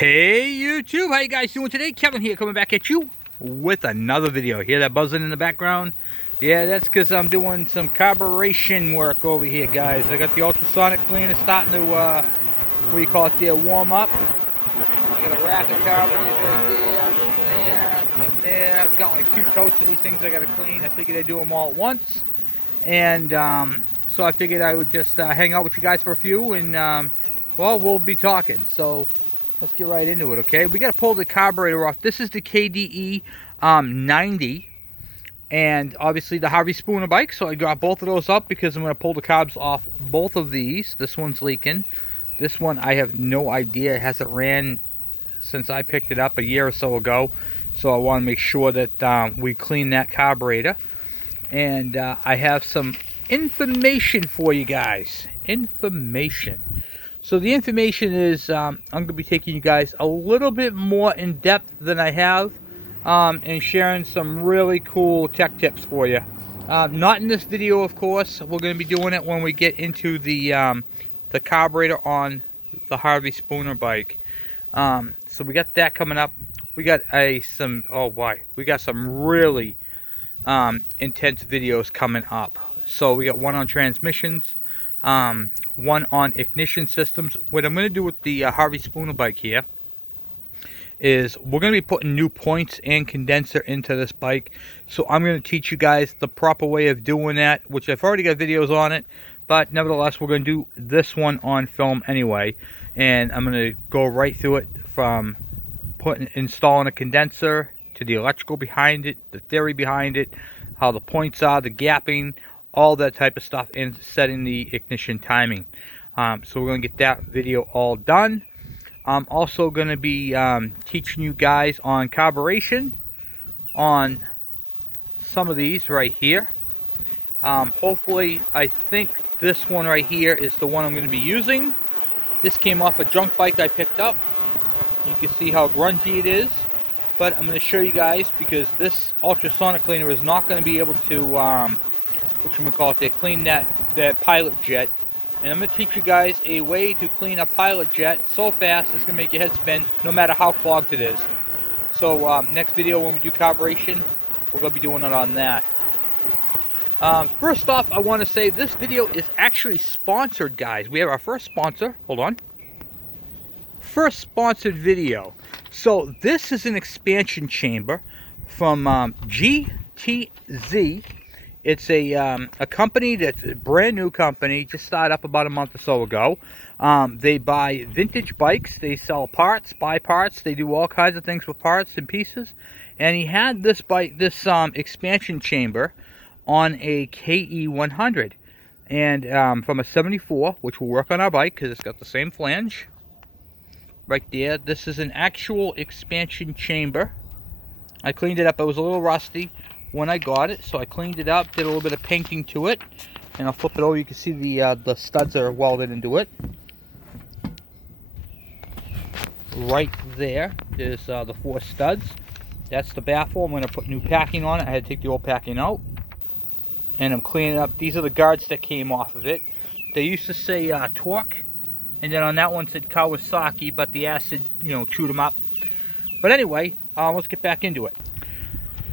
Hey YouTube, how you guys doing today? Kevin here, coming back at you with another video. Hear that buzzing in the background? Yeah, that's because I'm doing some carburation work over here, guys. I got the ultrasonic cleaner starting to, what do you call it there, warm up. I got a rack of carburetors right there. I've got like 2 totes of these things I got to clean. I figured I'd do them all at once. And so I figured I would just hang out with you guys for a few and, well, we'll be talking. So let's get right into it, okay? We got to pull the carburetor off. This is the KD80M, and obviously the Harvey Spooner bike. So I got both of those up because I'm going to pull the carbs off both of these. This one's leaking. This one I have no idea. It hasn't ran since I picked it up a year or so ago. So I want to make sure that we clean that carburetor. And I have some information for you guys. Information. So the information is, I'm going to be taking you guys a little bit more in depth than I have, and sharing some really cool tech tips for you. Not in this video, of course. We're going to be doing it when we get into the carburetor on the Harvey Spooner bike. So we got that coming up. We got we got some really intense videos coming up. So we got one on transmissions. One on ignition systems. What I'm going to do with the Harvey Spooner bike here is we're going to be putting new points and condenser into this bike. So I'm going to teach you guys the proper way of doing that, which I've already got videos on it, but nevertheless we're going to do this one on film anyway. And I'm going to go right through it from installing a condenser to the electrical behind it, the theory behind it, how the points are, the gapping, all that type of stuff, and setting the ignition timing. So we're going to get that video all done. I'm also going to be teaching you guys on carburation on some of these right here. Hopefully, I think this one right here is the one I'm going to be using. This came off a junk bike I picked up. You can see how grungy it is. But I'm going to show you guys, because this ultrasonic cleaner is not going to be able to clean that pilot jet. And I'm going to teach you guys a way to clean a pilot jet so fast it's going to make your head spin no matter how clogged it is. So next video when we do carburation, we're going to be doing it on that. First off, I want to say this video is actually sponsored, guys. We have our first sponsor. Hold on. First sponsored video. So this is an expansion chamber from GTZ. It's a company that's a brand new company, just started up about a month or so ago. They buy vintage bikes, they sell parts, buy parts, they do all kinds of things with parts and pieces. And he had this bike, this expansion chamber on a KE100. And from a 74, which will work on our bike because it's got the same flange. Right there, this is an actual expansion chamber. I cleaned it up, it was a little rusty when I got it, so I cleaned it up, did a little bit of painting to it, and I'll flip it over. You can see the studs are welded into it. Right there is the 4 studs. That's the baffle. I'm going to put new packing on it. I had to take the old packing out, and I'm cleaning up. These are the guards that came off of it. They used to say torque, and then on that one said Kawasaki, but the acid, chewed them up. But anyway, let's get back into it.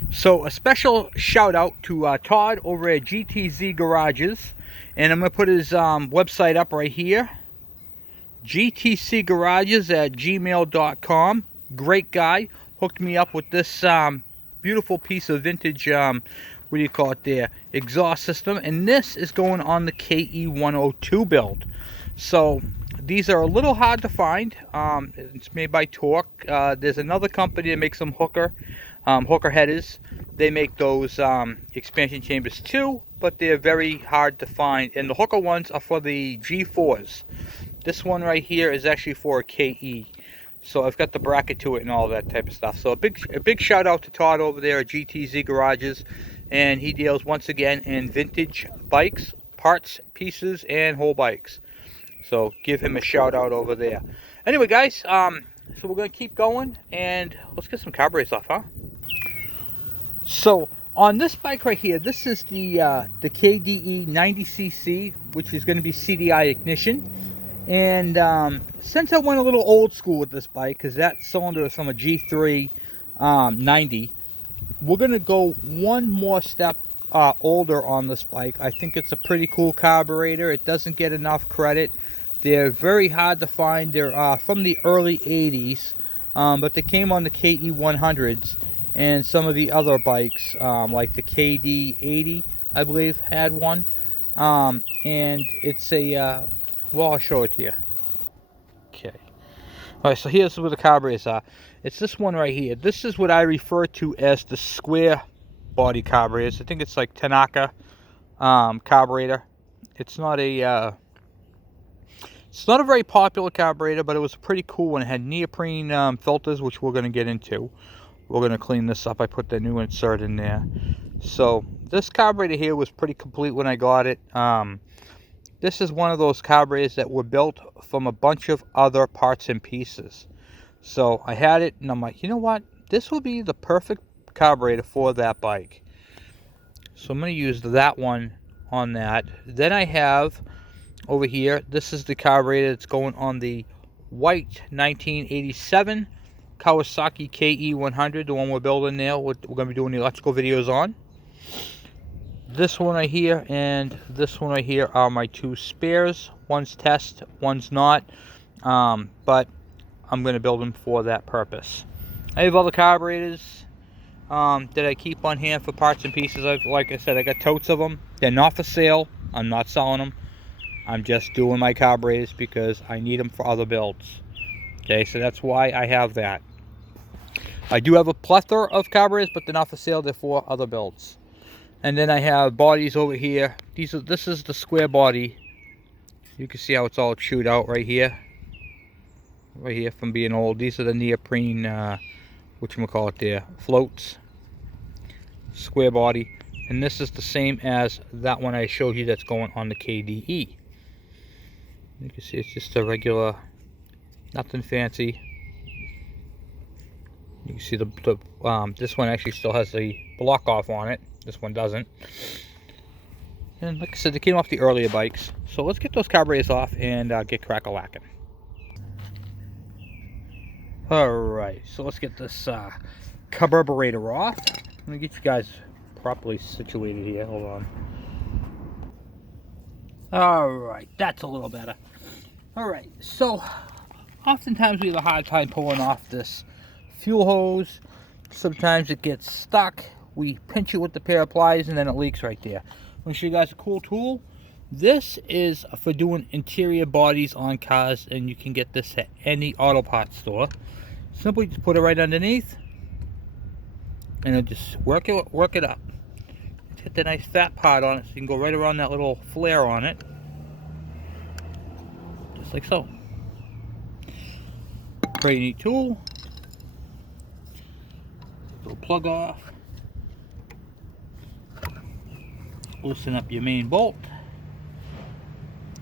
So a special shout out to Todd over at GTZ Garages, and I'm going to put his website up right here, gtcgarages@gmail.com. Great guy, hooked me up with this beautiful piece of vintage, exhaust system, and this is going on the KE102 build. So these are a little hard to find. It's made by Torque. There's another company that makes some hooker headers. They make those expansion chambers too, but they're very hard to find. And the hooker ones are for the G4s. This one right here is actually for a KE. So I've got the bracket to it and all that type of stuff. So a big shout out to Todd over there at GTZ Garages. And he deals once again in vintage bikes, parts, pieces, and whole bikes. So give him a shout out over there. Anyway, guys, so we're going to keep going, and let's get some carburetors off, huh? So on this bike right here, this is the KDE 90cc, which is going to be CDI ignition. And since I went a little old school with this bike, because that cylinder is from a G3 90, we're going to go one more step older on this bike. I think it's a pretty cool carburetor. It doesn't get enough credit. They're very hard to find. They're from the early 80s, but they came on the KE100s and some of the other bikes, like the KD80, I believe, had one. And it's a, well, I'll show it to you. Okay. Alright, so here's where the carburetors are. It's this one right here. This is what I refer to as the square body carburetors. I think it's like Tanaka carburetor. It's not a very popular carburetor, but it was a pretty cool one. It had neoprene filters, which we're going to get into. We're going to clean this up. I put the new insert in there. So this carburetor here was pretty complete when I got it. This is one of those carburetors that were built from a bunch of other parts and pieces. So I had it, and I'm like, you know what? This will be the perfect carburetor for that bike. So I'm going to use that one on that. Then I have over here, this is the carburetor that's going on the white 1987 Kawasaki KE100, the one we're building now. We're going to be doing the electrical videos on. This one right here and this one right here are my two spares. One's test, one's not, but I'm going to build them for that purpose. I have other carburetors that I keep on hand for parts and pieces. Like I said, I got totes of them. They're not for sale. I'm not selling them. I'm just doing my carburetors because I need them for other builds. Okay, so that's why I have that. I do have a plethora of carburetors, but they're not for sale. They're for other builds. And then I have bodies over here. This is the square body. You can see how it's all chewed out right here. Right here from being old. These are the neoprene, whatchamacallit there, floats. Square body. And this is the same as that one I showed you that's going on the KDE. You can see it's just a regular, nothing fancy. You can see this one actually still has the block off on it. This one doesn't. And like I said, they came off the earlier bikes. So let's get those carburetors off and get crack-a-lacking. Alright, so let's get this carburetor off. Let me get you guys properly situated here. Hold on. Alright, that's a little better. Alright, so oftentimes we have a hard time pulling off this fuel hose. Sometimes it gets stuck. We pinch it with the pair of pliers and then it leaks right there. I'm going to show you guys a cool tool. This is for doing interior bodies on cars, and you can get this at any auto parts store. Simply just put it right underneath and it'll just work it up. Just hit the nice fat part on it so you can go right around that little flare on it. Just like so. Pretty neat tool. Little plug off. Loosen up your main bolt.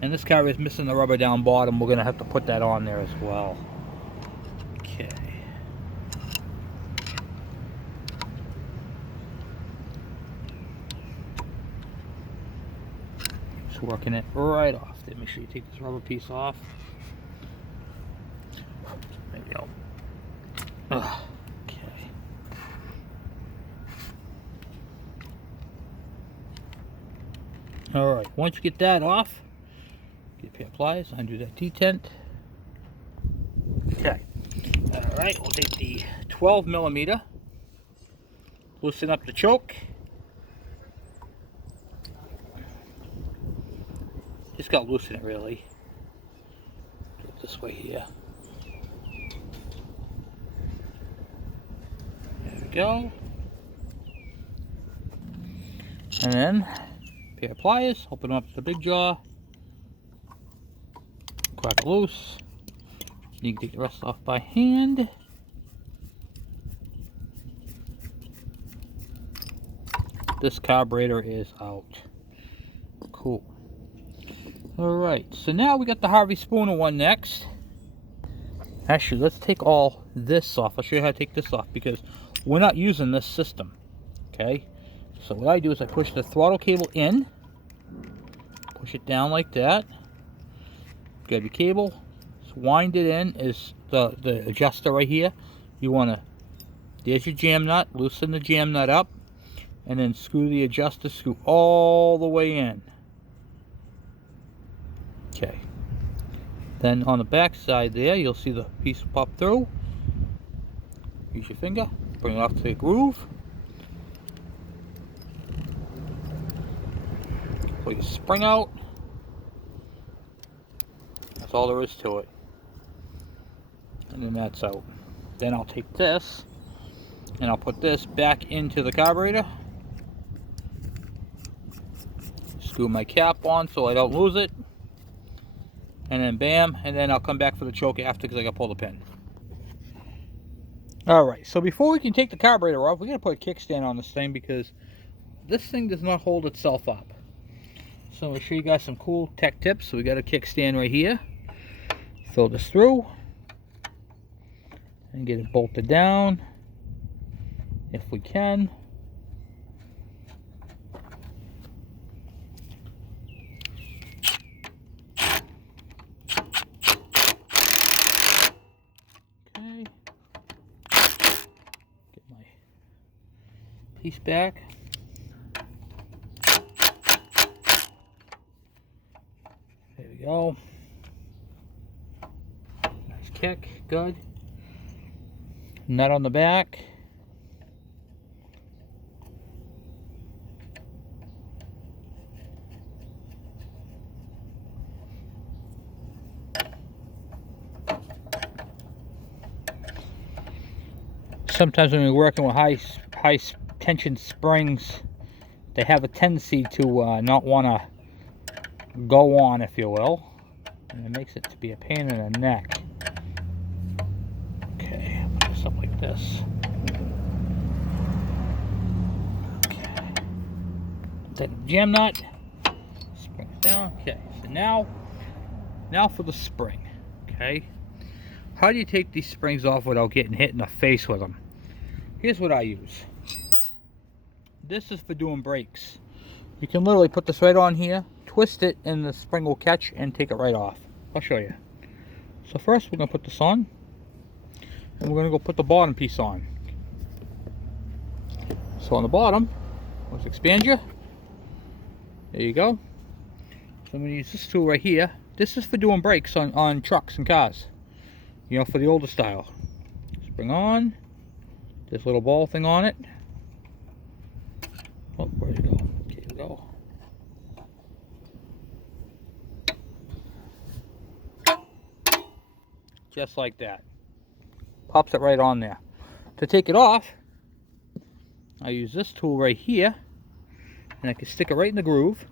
And this car is missing the rubber down bottom. We're going to have to put that on there as well. Okay. Just working it right off. Then make sure you take this rubber piece off. There you go. Ugh. Alright, once you get that off, get a pair of pliers, undo that T-tent. Okay. Alright, we'll take the 12mm, loosen up the choke. Just got to loosen it really. Do it this way here. There we go. And then pair of pliers, open up the big jaw, crack it loose. You can take the rest off by hand. This carburetor is out. Cool. Alright, so now we got the Harvey Spooner one next. Actually, let's take all this off. I'll show you how to take this off because we're not using this system. Okay? So what I do is I push the throttle cable in, push it down like that, grab your cable, just wind it in. Is the adjuster right here. You want to, there's your jam nut, loosen the jam nut up, and then screw the adjuster screw all the way in. Okay. Then on the back side there, you'll see the piece pop through. Use your finger, bring it off to the groove. Pull your spring out. That's all there is to it. And then that's out. Then I'll take this and I'll put this back into the carburetor. Screw my cap on so I don't lose it. And then bam, and then I'll come back for the choke after because I got to pull the pin. Alright, so before we can take the carburetor off, we got to put a kickstand on this thing because this thing does not hold itself up. So I'm going to show you guys some cool tech tips. So we got a kickstand right here. Throw this through and get it bolted down if we can. Okay. Get my piece back. There we go. Nice kick, good. Nut on the back. Sometimes when you're working with high tension springs, they have a tendency to not want to go on, if you will, and it makes it to be a pain in the neck. Okay, put this up like this. Okay, take the jam nut, spring it down. Okay, so now for the spring. Okay, how do you take these springs off without getting hit in the face with them? Here's what I use. This is for doing brakes. You can literally put this right on here, twist it, and the spring will catch and take it right off. I'll show you. So first we're going to put this on, and we're going to go put the bottom piece on. So on the bottom, let's expand you. There you go. So I'm going to use this tool right here. This is for doing brakes on trucks and cars. You know, for the older style. Spring on. This little ball thing on it. Oh, where'd it go? Okay, here we go. Just like that. Pops it right on there. To take it off, I use this tool right here, and I can stick it right in the groove.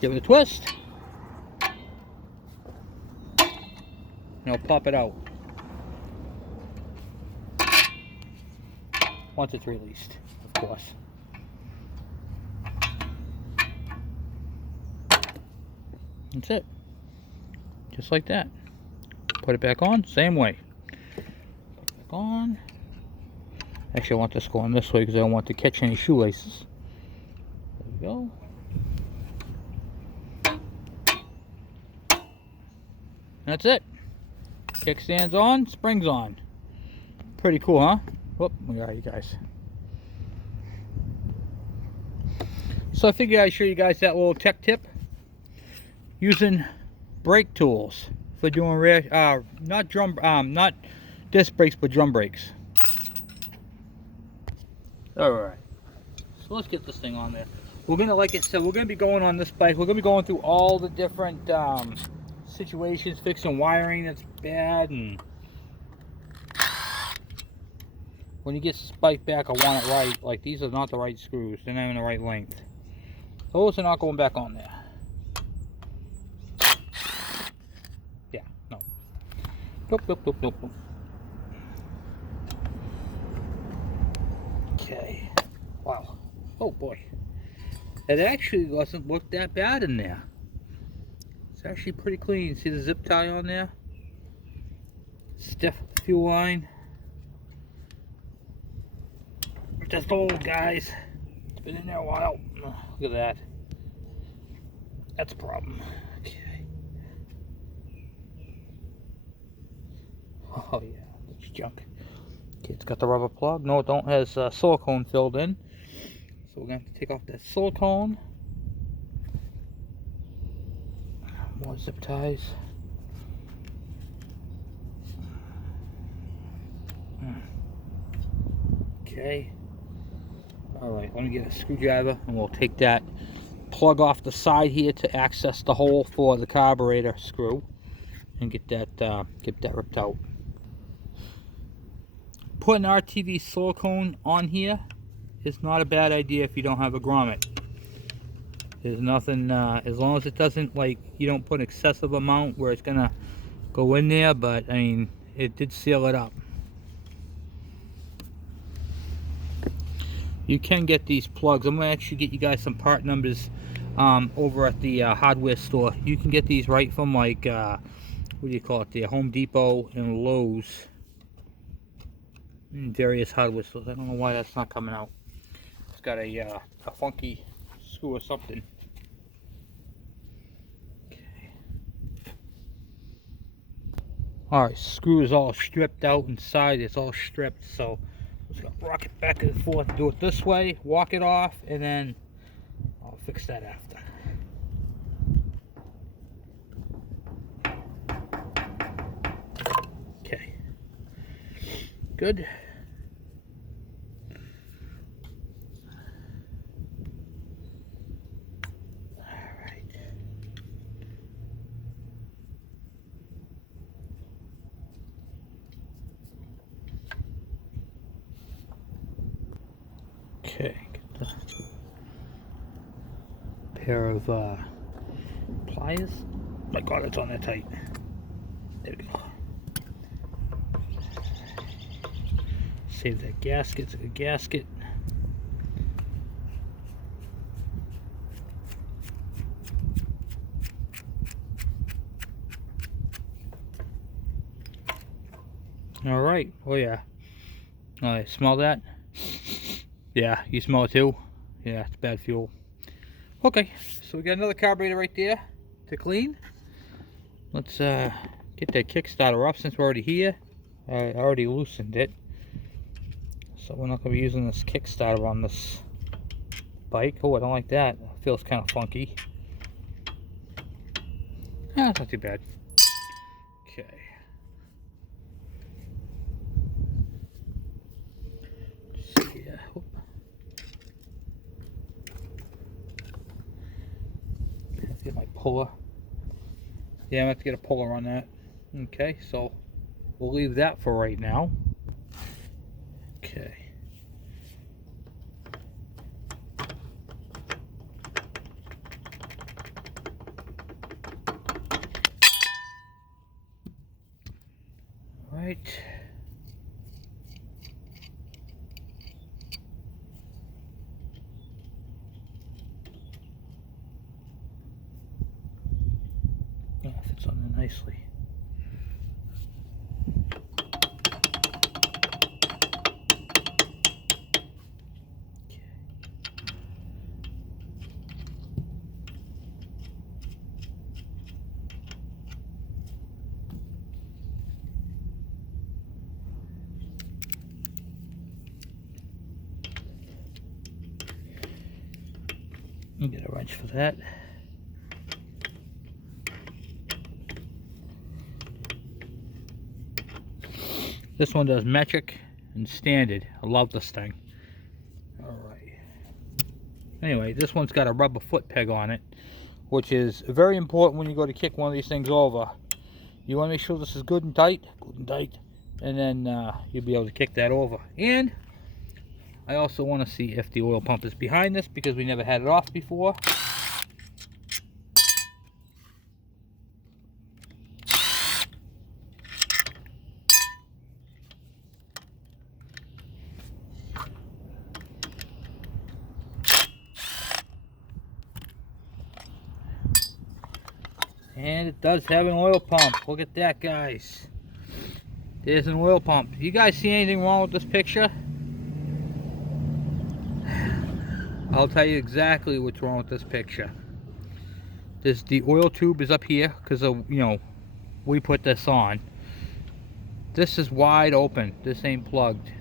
Give it a twist. And I'll pop it out. Once it's released, of course. That's it. Just like that. Put it back on, same way. Put it back on. Actually, I want this going this way because I don't want to catch any shoelaces. There we go. That's it. Kickstand's on, spring's on. Pretty cool, huh? Whoop, where are you guys? So I figured I'd show you guys that little tech tip. Using brake tools for doing not disc brakes, but drum brakes. Alright. So let's get this thing on there. We're gonna, like I said, we're gonna be going on this bike. We're gonna be going through all the different situations, fixing wiring that's bad, and when you get this bike back, I want it right. Like, these are not the right screws. They're not even the right length. Those are not going back on there. Yeah, no. Nope, nope, nope, nope, nope. Okay. Wow. Oh, boy. It actually doesn't look that bad in there. It's actually pretty clean. See the zip tie on there? Stiff fuel line. Just old, guys. It's been in there a while. Look at that. That's a problem. Okay. Oh yeah, it's junk. Okay, it's got the rubber plug. No, it don't. Has silicone filled in. So we're gonna have to take off that silicone. More zip ties. Okay. Alright, let me get a screwdriver and we'll take that plug off the side here to access the hole for the carburetor screw and get that ripped out. Putting RTV silicone on here is not a bad idea if you don't have a grommet. There's nothing, as long as it doesn't, like, you don't put an excessive amount where it's gonna go in there, but I mean, it did seal it up. You can get these plugs. I'm gonna actually get you guys some part numbers over at the hardware store. You can get these right from, like, what do you call it, the Home Depot and Lowe's and various hardware stores. I don't know why that's not coming out. It's got a funky screw or something. Okay. Alright, screw is all stripped out inside. It's all stripped, so I'm just gonna rock it back and forth, do it this way, walk it off, and then I'll fix that after. Okay. Good. Okay, get the pair of pliers. Oh my God, it's on there tight. There we go. Save that gasket. It's a good gasket. All right. Oh yeah. I smell that. Yeah, you smell it too? Yeah, it's bad fuel. Okay, so we got another carburetor right there to clean. Let's get that Kickstarter up since we're already here. I already loosened it. So we're not going to be using this Kickstarter on this bike. Oh, I don't like that. It feels kind of funky. Yeah, it's not too bad. Okay. Get my puller. Yeah, I'm gonna have to get a puller on that. Okay, so we'll leave that for right now. Okay. All right. Yeah, fits on there nicely. You get a wrench for that. This one does metric and standard. I love this thing. Alright. Anyway, this one's got a rubber foot peg on it, which is very important when you go to kick one of these things over. You want to make sure this is good and tight, and then you'll be able to kick that over. And I also want to see if the oil pump is behind this because we never had it off before. And it does have an oil pump. Look at that, guys. There's an oil pump. You guys see anything wrong with this picture? I'll tell you exactly what's wrong with this picture. The oil tube is up here because of, you know, we put this on. this is wide open. This ain't plugged.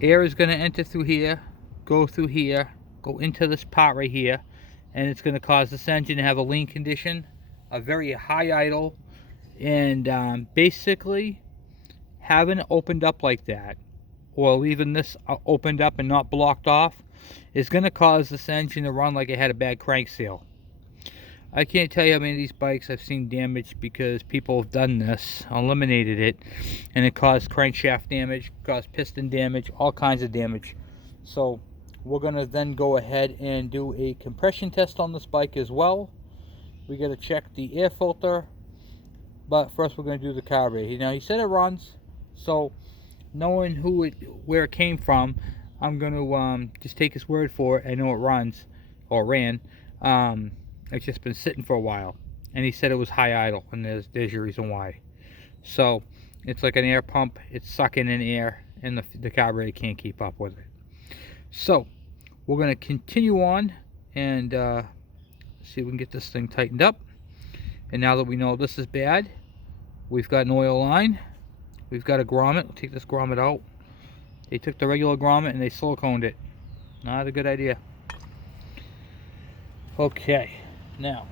Air is going to enter through here, go through here, go into this part right here, and it's going to cause this engine to have a lean condition, a very high idle, and basically having it opened up like that, or leaving this opened up and not blocked off, is going to cause this engine to run like it had a bad crank seal. I can't tell you how many of these bikes I've seen damaged because people have done this, eliminated it, and it caused crankshaft damage, caused piston damage, all kinds of damage. So we're going to then go ahead and do a compression test on this bike as well. We got to check the air filter, but first we're going to do the carburetor. Now he said it runs, so knowing where it came from, I'm going to just take his word for it. I know it runs, or ran. It's just been sitting for a while, and he said it was high idle, and there's your reason why. So it's like an air pump. It's sucking in air, and the carburetor can't keep up with it. So we're going to continue on and see if we can get this thing tightened up. And now that we know this is bad, we've got an oil line, we've got a grommet. We'll take this grommet out. They took the regular grommet and they siliconed it. Not a good idea. Okay, now,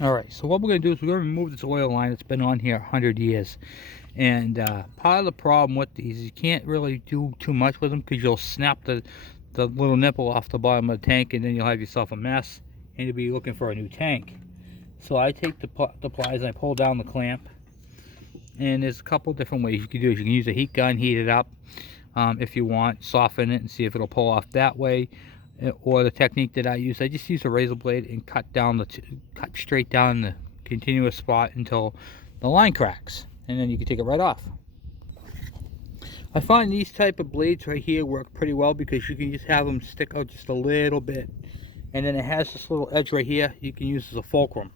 alright, so what we're going to do is we're going to remove this oil line that's been on here 100 years. And part of the problem with these is you can't really do too much with them because you'll snap the little nipple off the bottom of the tank, and then you'll have yourself a mess, and you'll be looking for a new tank. So I take the pliers and I pull down the clamp, and there's a couple different ways you can do it. You can use a heat gun, heat it up if you want, soften it and see if it'll pull off that way. Or the technique that I use, I just use a razor blade and cut straight down the continuous spot until the line cracks, and then you can take it right off. I find these type of blades right here work pretty well because you can just have them stick out just a little bit, and then it has this little edge right here you can use as a fulcrum.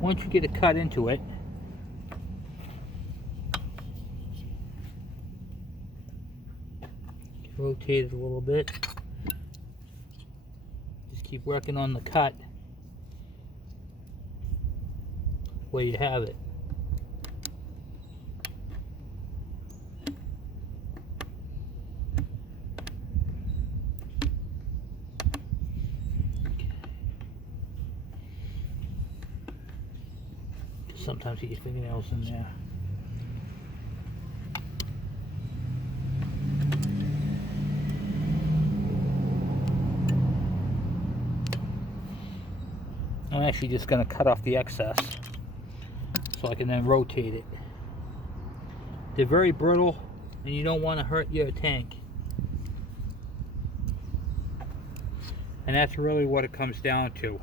Once you get it cut into it, rotate it a little bit. Just keep working on the cut where you have it. Sometimes you get fingernails in there. I'm actually just going to cut off the excess so I can then rotate it. They're very brittle and you don't want to hurt your tank. And that's really what it comes down to.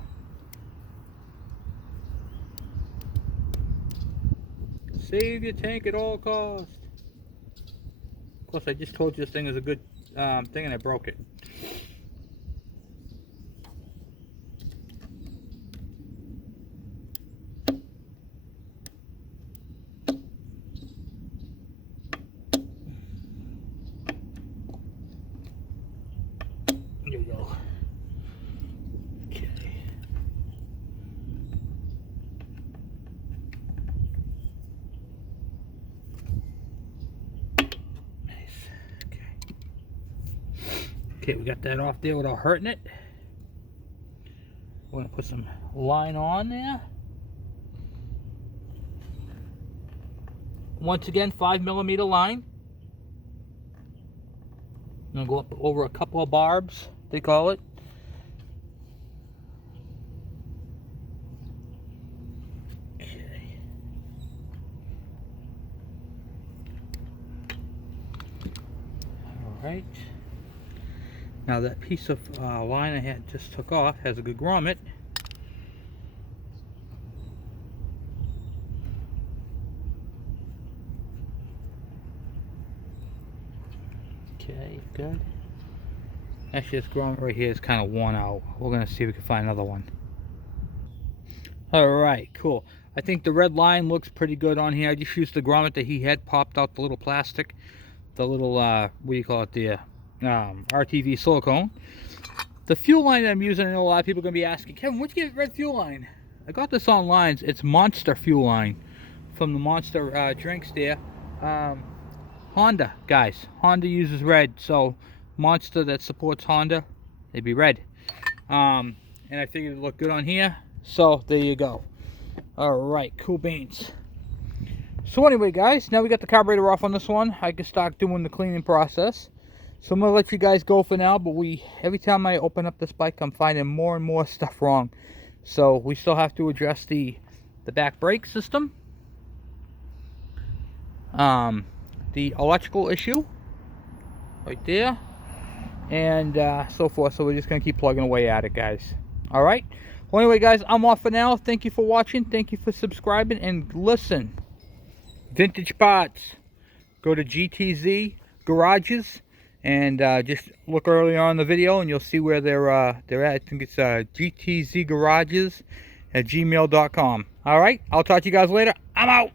Save your tank at all costs. Of course, I just told you this thing is a good thing and I broke it. There you go. Okay. Okay, we got that off there without hurting it. We're going to put some line on there. Once again, 5mm line. I'm going to go up over a couple of barbs, they call it. Okay. All right. Now that piece of line I had just took off has a good grommet. Okay, good. Actually, this grommet right here is kind of worn out. We're going to see if we can find another one. Alright, cool. I think the red line looks pretty good on here. I just used the grommet that he had, popped out the little plastic. The little, what do you call it, the RTV silicone. The fuel line that I'm using, I know a lot of people are going to be asking, Kevin, where'd you get red fuel line? I got this online. It's Monster fuel line from the Monster drinks there. Honda, guys. Honda uses red, so Monster that supports Honda, they'd be red. And I figured it'd look good on here, so there you go. Alright, cool beans. So anyway, guys, now we got the carburetor off on this one. I can start doing the cleaning process. So I'm going to let you guys go for now, but every time I open up this bike, I'm finding more and more stuff wrong. So we still have to address the back brake system. The electrical issue right there, and so forth. So we're just gonna keep plugging away at it, guys. All right, well, anyway, guys, I'm off for now. Thank you for watching, thank you for subscribing, and listen, vintage parts, go to GTZ garages and just look earlier on in the video and you'll see where they're at. I think it's gtzgarages@gmail.com. all right, I'll talk to you guys later. I'm out.